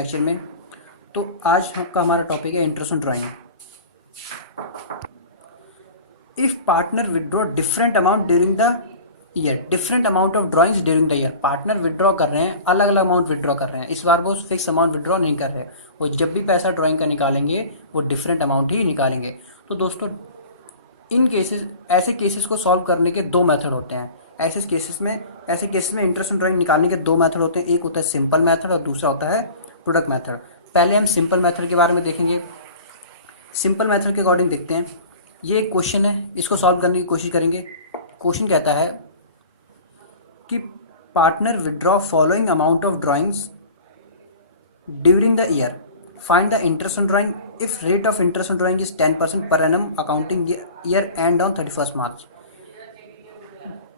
Lecture में। तो आज का हमारा टॉपिक है interest on drawing. If partner withdraw different amount during the year, different amount of drawings during the year. Partner withdraw कर रहे हैं, अलग अलग अमाउंट विदड्रॉ कर रहे हैं। इस बार वो फिक्स अमाउंट विदड्रॉ नहीं कर रहे, वो जब भी पैसा ड्राइंग का निकालेंगे वो डिफरेंट अमाउंट ही निकालेंगे। तो दोस्तों इन केसेस, ऐसे केसेस को सॉल्व करने के दो मेथड होते हैं। ऐसे केसेस में इंटरेस्ट ऑन ड्राइंग निकालने के दो मेथड होते हैं। एक होता है सिंपल मेथड और दूसरा होता है प्रोडक्ट मेथड। पहले हम सिंपल मेथड के बारे में देखेंगे। सिंपल मेथड के अकॉर्डिंग देखते हैं। ये एक क्वेश्चन है, इसको सॉल्व करने की कोशिश करेंगे। क्वेश्चन कहता है कि partner withdraw following amount of drawings during the year, find the interest on drawing if rate of interest on drawing is 10% per annum accounting year and on 31 मार्च।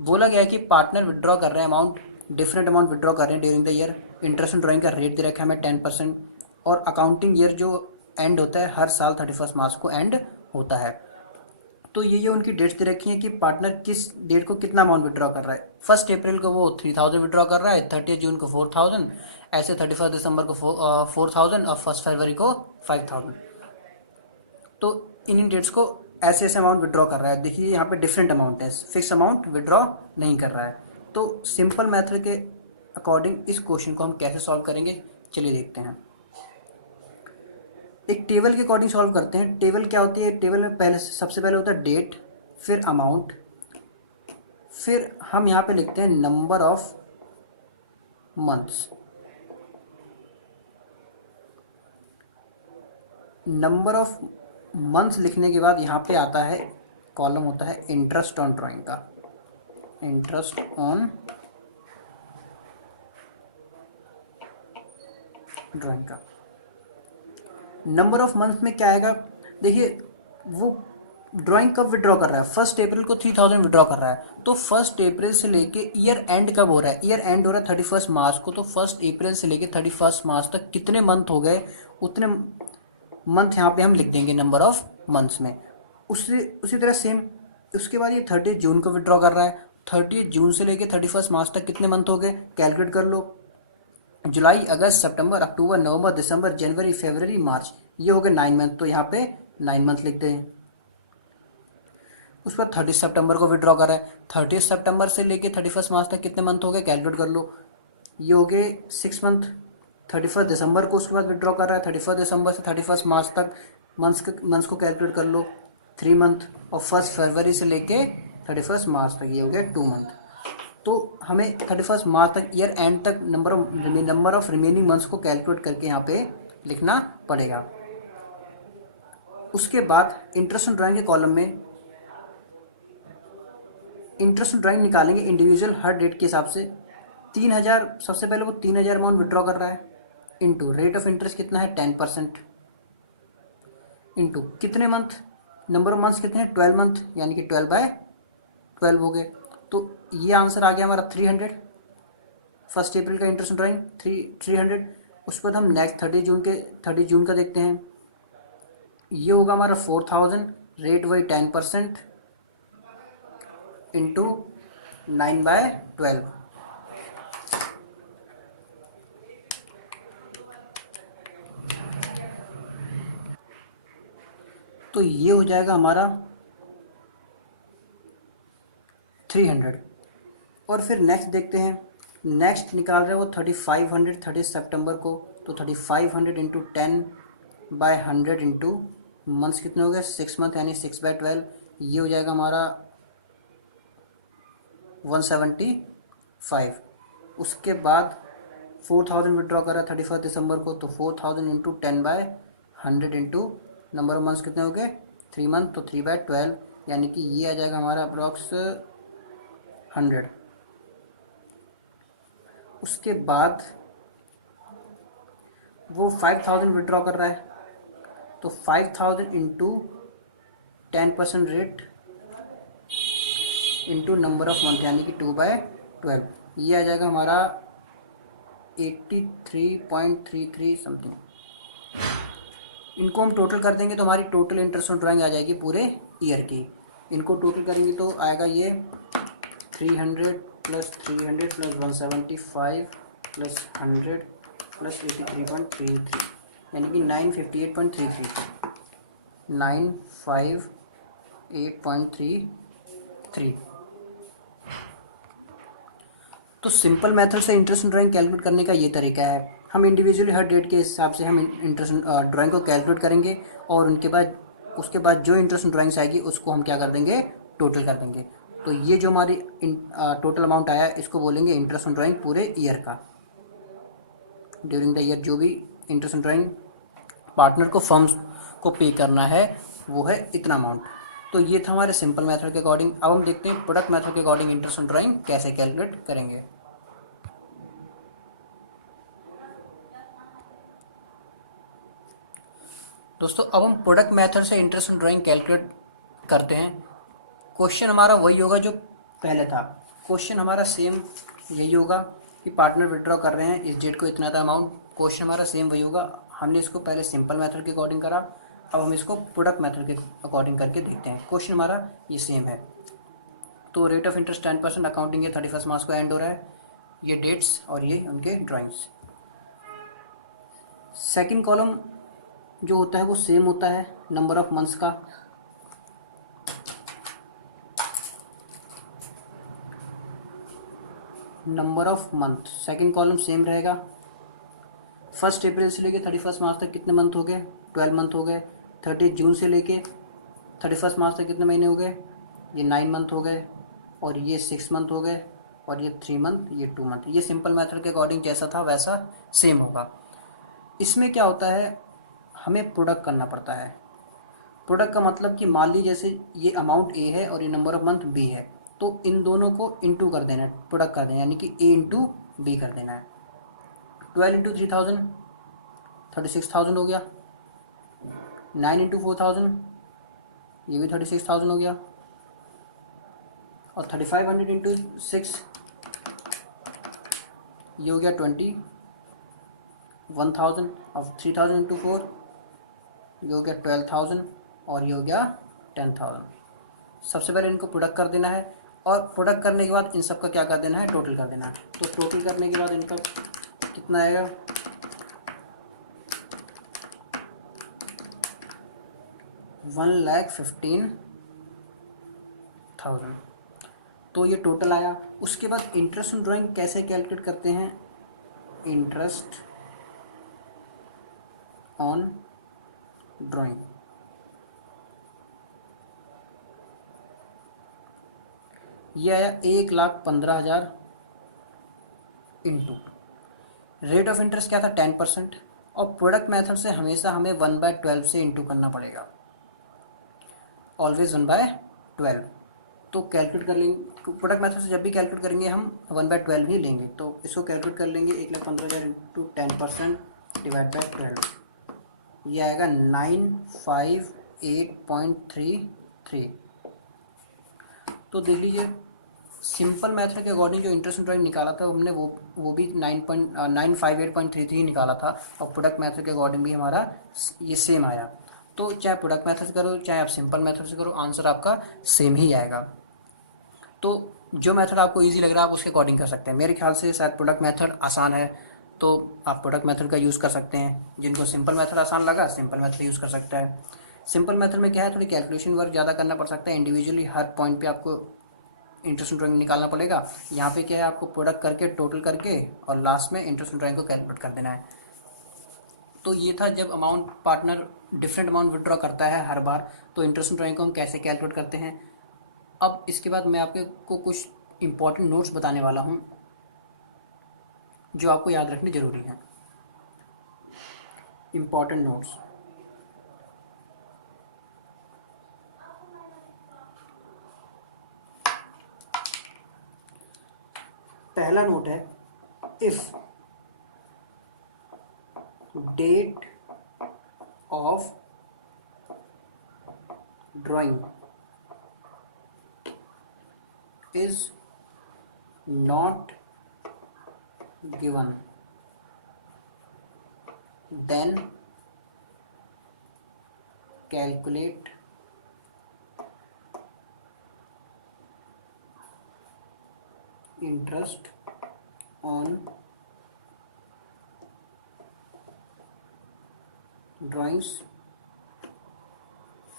बोला गया है कि पार्टनर विदड्रॉ कर रहे हैं अमाउंट, डिफरेंट अमाउंट विदड्रॉ कर रहे हैं during the year. Interest on drawing का रेट दे रखा है हमें 10%, और अकाउंटिंग ईयर जो एंड होता है हर साल 31 मार्च को एंड होता है। तो ये उनकी डेट्स दे रखी हैं कि पार्टनर किस डेट को कितना अमाउंट विदड्रॉ कर रहा है। 1 अप्रैल को वो 3000 विदड्रॉ कर रहा है, 30 जून को 4000, ऐसे 31 दिसंबर को 4000 और 1 फरवरी को 5000। तो इन डेट्स को ऐसे ऐसे अमाउंट विड्रॉ कर रहा है। देखिए यहाँ पे डिफरेंट अमाउंट है, फिक्स अमाउंट विड्रॉ नहीं कर रहा है। तो सिंपल मेथड के अकॉर्डिंग इस क्वेश्चन को हम कैसे सॉल्व करेंगे, चलिए देखते हैं। एक टेबल के अकॉर्डिंग सॉल्व करते हैं। टेबल क्या होती है, टेबल में पहले सबसे पहले होता है डेट, फिर अमाउंट, फिर हम यहाँ पे लिखते हैं number of months. Number of months लिखने के बाद यहाँ पे आता है कॉलम होता है इंटरेस्ट ऑन ड्राइंग का। इंटरेस्ट ऑन ड्राइंग का नंबर ऑफ मंथ में क्या आएगा, देखिए वो ड्राइंग कब विड्रॉ कर रहा है, 1 अप्रैल को 3000 विड्रॉ कर रहा है। तो 1 अप्रैल से लेके ईयर एंड कब हो रहा है, ईयर एंड हो रहा है 31 मार्च को। तो 1 अप्रैल से लेके 31 मार्च तक कितने मंथ हो गए, उतने मंथ यहाँ पे हम लिख देंगे नंबर ऑफ मंथ्स में। उसी तरह सेम उसके बाद ये 30 जून को विड्रॉ कर रहा है। 30 जून से लेके 31 मार्च तक कितने मंथ हो गए, कैलकुलेट कर लो। जुलाई, अगस्त, सितंबर, अक्टूबर, नवंबर, दिसंबर, जनवरी, फरवरी, मार्च, ये हो गए 9 मंथ। तो यहाँ पे 9 मंथ लिखते हैं। उस पर 30 सितंबर को विड्रॉ कर रहा है। 30 सितंबर से लेके 31 मार्च तक कितने मंथ हो गए, कैलकुलेट कर लो। ये हो गए 6 मंथ। 31 दिसंबर को उसके बाद विड्रॉ कर रहा है। 31 दिसंबर से 31 मार्च तक मंथ्स को कैलकुलेट कर लो, 3 मंथ। और 1 फरवरी से लेके 31 मार्च तक ये हो गया 2 मंथ। तो हमें 31 मार्च तक ईयर एंड तक नंबर ऑफ रिमेनिंग मंथ्स को कैलकुलेट करके यहाँ पे लिखना पड़ेगा। उसके बाद इंटरेस्ट ऑन ड्राइंग के कॉलम में इंटरेस्ट ऑन ड्राइंग निकालेंगे इंडिविजुअल हर डेट के हिसाब से। 3000 सबसे पहले वो 3000 अमाउंट विड्रॉ कर रहा है, इंटू रेट ऑफ इंटरेस्ट कितना है 10%, इंटू कितने मंथ, नंबर ऑफ मंथ्स कितने हैं 12 मंथ, यानी कि 12/12 हो गए। तो ये आंसर आ गया हमारा 300। 1 अप्रैल का इंटरेस्ट ड्राइंग 300। उसके बाद हम नेक्स्ट 30 जून का देखते हैं। ये होगा हमारा 4000, रेट वही 10% इंटू 9/12। तो ये हो जाएगा हमारा 300। और फिर नेक्स्ट देखते हैं। नेक्स्ट निकाल रहे हैं वो 3500 30 सितंबर को। तो 3500 इंटू 10/100 इंटू मंथ्स कितने हो गए 6 मंथ, यानी 6/12। ये हो जाएगा हमारा 175। उसके बाद 4000 विड्रॉ करा 31 दिसंबर को। तो 4000 into 10/100 into number of months कितने हो गए 3 मंथ। तो 3/12, यानी कि ये आ जाएगा हमारा अप्रॉक्स 100। उसके बाद वो 5000 विड्रॉ कर रहा है। तो 5000 into 10% rate into number of month, यानी कि 2/12, ये आ जाएगा हमारा 83.33 समथिंग। इनको हम टोटल कर देंगे तो हमारी टोटल इंटरेस्ट ऑन ड्राइंग आ जाएगी पूरे ईयर की। इनको टोटल करेंगे तो आएगा ये 300 + 300 + 175 + 100 प्लस 83.33 यानी कि 958.33 958.33। तो सिंपल मेथड से इंटरेस्ट ड्राइंग कैलकुलेट करने का ये तरीका है। हम इंडिविजुअली हर डेट के हिसाब से हम इंटरेस्ट ड्राइंग को कैलकुलेट करेंगे और उसके बाद जो इंटरेस्ट ड्राइंग्स आएगी उसको हम क्या कर देंगे, टोटल कर देंगे। तो ये जो हमारी टोटल अमाउंट आया इसको बोलेंगे इंटरेस्ट ड्राइंग पूरे ईयर का। ड्यूरिंग द ईयर जो भी इंटरेस्ट ड्राइंग पार्टनर को फर्म्स को पे करना है वो है इतना अमाउंट। तो ये था हमारे सिंपल मेथड के अकॉर्डिंग। अब हम देखते हैं प्रोडक्ट मेथड के अकॉर्डिंग इंटरेस्ट ड्राइंग कैसे कैलकुलेट करेंगे। दोस्तों अब हम प्रोडक्ट मेथड से इंटरेस्ट ड्राइंग कैलकुलेट करते हैं। क्वेश्चन हमारा वही होगा जो पहले था। क्वेश्चन हमारा सेम यही होगा कि पार्टनर विड्रॉ कर रहे हैं, इस डेट को इतना था अमाउंट। क्वेश्चन हमारा सेम वही होगा। हमने इसको पहले सिंपल मेथड के अकॉर्डिंग करा, अब हम इसको प्रोडक्ट मेथड के अकॉर्डिंग करके देखते हैं। क्वेश्चन हमारा ये सेम है। तो रेट ऑफ इंटरेस्ट 10%, अकाउंटिंग ये 31 मार्च को एंड हो रहा है। ये डेट्स और ये उनके ड्राइंग्स। सेकेंड कॉलम जो होता है वो सेम होता है नंबर ऑफ मंथ्स का। Number of month second column same रहेगा। 1 अप्रैल से लेके 31 मार्च तक कितने मंथ हो गए, 12 मंथ हो गए। 30 जून से लेके 31 मार्च तक कितने महीने हो गए, ये 9 मंथ हो गए। और ये 6 मंथ हो गए। और ये 3 मंथ, ये 2 मंथ। ये सिंपल मेथड के अकॉर्डिंग जैसा था वैसा सेम होगा। इसमें क्या होता है, हमें प्रोडक्ट करना पड़ता है। प्रोडक्ट का मतलब कि मान लीजिए जैसे ये अमाउंट ए है और ये नंबर ऑफ मंथ बी है, तो इन दोनों को इंटू कर देना है, प्रोडक्ट कर देना है, यानी कि ए इंटू बी कर देना है। 12 इंटू 3000 36,000 हो गया। 9 इंटू 4000 ये भी 36,000 हो गया। और 3500 इंटू 6 ये हो गया 21,000। और 3000 इंटू 4 ये हो गया 12,000। और ये हो गया 10,000। सबसे पहले इनको प्रोडक्ट कर देना है और प्रोडक्ट करने के बाद इन सब का क्या कर देना है, टोटल कर देना है। तो टोटल करने के बाद इनका कितना आएगा, 1,15,000। तो ये टोटल आया। उसके बाद इंटरेस्ट ड्राइंग कैसे कैलकुलेट करते हैं, इंटरेस्ट ऑन ड्राइंग। ये आया 1,15,000 इंटू रेट ऑफ इंटरेस्ट क्या था 10%। और प्रोडक्ट मेथड से हमेशा हमें 1/12 से इंटू करना पड़ेगा, ऑलवेज 1/12। तो कैलकुलेट कर लेंगे, प्रोडक्ट मेथड से जब भी कैलकुलेट करेंगे हम 1/12 ही लेंगे। तो इसको कैलकुलेट कर लेंगे, 1,15,000 इंटू 10% डिवाइड बाई 12, ये आएगा 958.33। तो देख लीजिए सिंपल मेथड के अकॉर्डिंग जो इंटरेस्ट ड्राइंग निकाला था हमने वो भी 958.33 निकाला था। और प्रोडक्ट मेथड के अकॉर्डिंग भी हमारा ये सेम आया। तो चाहे प्रोडक्ट मेथड से करो चाहे आप सिंपल मेथड से करो, आंसर आपका सेम ही आएगा। तो जो मेथड आपको इजी लग रहा है आप उसके अकॉर्डिंग कर सकते हैं। मेरे ख्याल से शायद प्रोडक्ट मेथड आसान है तो आप प्रोडक्ट मेथड का यूज़ कर सकते हैं। जिनको सिंपल मेथड आसान लगा सिंपल मेथड यूज़ कर सकता है। सिंपल मेथड में क्या है, थोड़ी कैलकुलेशन वर्क ज़्यादा करना पड़ सकता है। इंडिविजुअली हर पॉइंट पे आपको इंटरेस्ट ड्राइंग निकालना पड़ेगा। यहाँ पे क्या है, आपको प्रोडक्ट करके टोटल करके और लास्ट में इंटरेस्ट ड्राइंग को कैलकुलेट कर देना है। तो ये था जब amount partner different amount withdraw करता है हर बार, तो इंटरेस्ट ड्राइंग को हम कैसे कैलकुलेट करते हैं। अब इसके बाद मैं आपको कुछ इंपॉर्टेंट नोट्स बताने वाला हूँ जो आपको याद रखने जरूरी हैं। इंपॉर्टेंट नोट्स, पहला नोट है, if date of drawing is not given, then calculate interest on drawings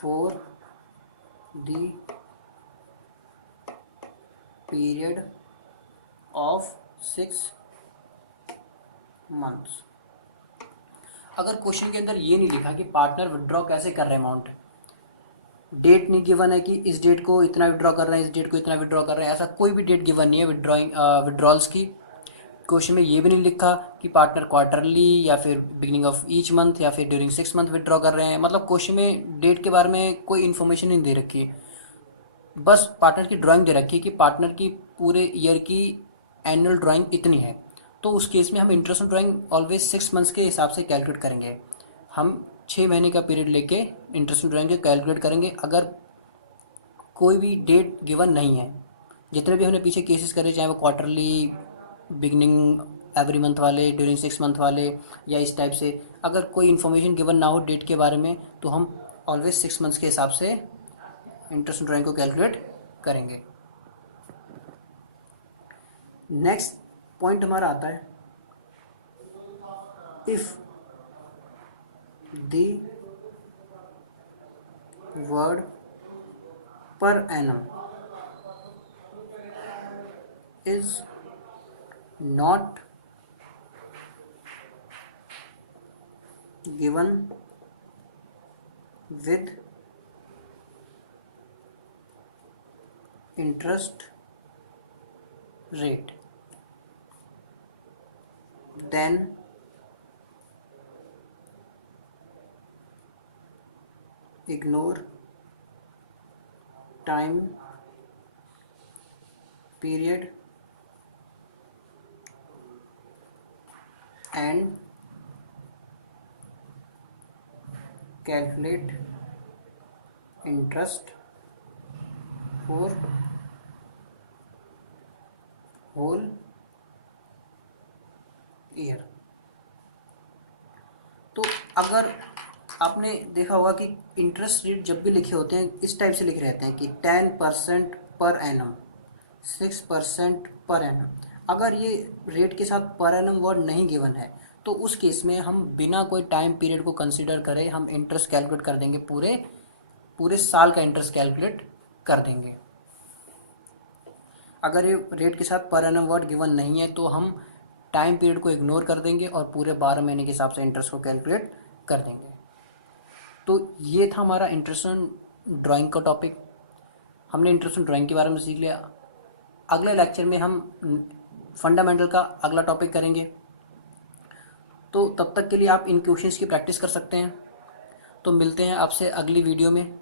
for the period of 6 months. अगर क्वेश्चन के अंदर ये नहीं लिखा कि पार्टनर विड्रॉ कैसे कर रहे हैं, अमाउंट डेट नहीं गिवन है कि इस डेट को इतना विड्रॉ कर रहे हैं, इस डेट को इतना विड्रॉ कर रहे हैं, ऐसा कोई भी डेट गिवन नहीं है विड्रॉल्स की। क्वेश्चन में ये भी नहीं लिखा कि पार्टनर क्वार्टरली या फिर बिगिनिंग ऑफ ईच मंथ या फिर ड्यूरिंग 6 मंथ विड्रॉ कर रहे हैं। मतलब क्वेश्चन में डेट के बारे में कोई इन्फॉर्मेशन नहीं दे रखी है, बस पार्टनर की ड्राइंग दे रखी है कि पार्टनर की पूरे ईयर की एनुअल ड्राइंग इतनी है। तो उस केस में हम इंटरेस्ट ड्राइंग ऑलवेज 6 मंथ्स के हिसाब से कैलकुलेट करेंगे। हम 6 महीने का पीरियड लेके इंटरेस्ट ड्राइंग के कैलकुलेट करेंगे। अगर कोई भी डेट गिवन नहीं है, जितने भी हमने पीछे केसेस करे, चाहे वो क्वार्टरली, बिगनिंग एवरी मंथ वाले, ड्यूरिंग 6 मंथ वाले या इस टाइप से, अगर कोई इन्फॉर्मेशन गिवन ना हो डेट के बारे में, तो हम ऑलवेज 6 मंथ्स के हिसाब से इंटरेस्ट ड्राइंग को कैलकुलेट करेंगे। नेक्स्ट पॉइंट हमारा आता है, if the word per annum is not given with interest rate, then ignore time period and calculate interest for whole year। तो अगर आपने देखा होगा कि इंटरेस्ट रेट जब भी लिखे होते हैं इस टाइप से लिखे रहते हैं कि 10% पर एनम, 6% पर एनम। अगर ये रेट के साथ पर एनम वर्ड नहीं गिवन है, तो उस केस में हम बिना कोई टाइम पीरियड को कंसीडर करे हम इंटरेस्ट कैलकुलेट कर देंगे, पूरे साल का इंटरेस्ट कैलकुलेट कर देंगे। अगर ये रेट के साथ पर एनम वर्ड गिवन नहीं है तो हम टाइम पीरियड को इग्नोर कर देंगे और पूरे 12 महीने के हिसाब से इंटरेस्ट को कैलकुलेट कर देंगे। तो ये था हमारा इंटरेस्ट ड्राइंग का टॉपिक। हमने इंटरेस्ट ड्राइंग के बारे में सीख लिया। अगले लेक्चर में हम फंडामेंटल का अगला टॉपिक करेंगे। तो तब तक के लिए आप इन क्वेश्चंस की प्रैक्टिस कर सकते हैं। तो मिलते हैं आपसे अगली वीडियो में।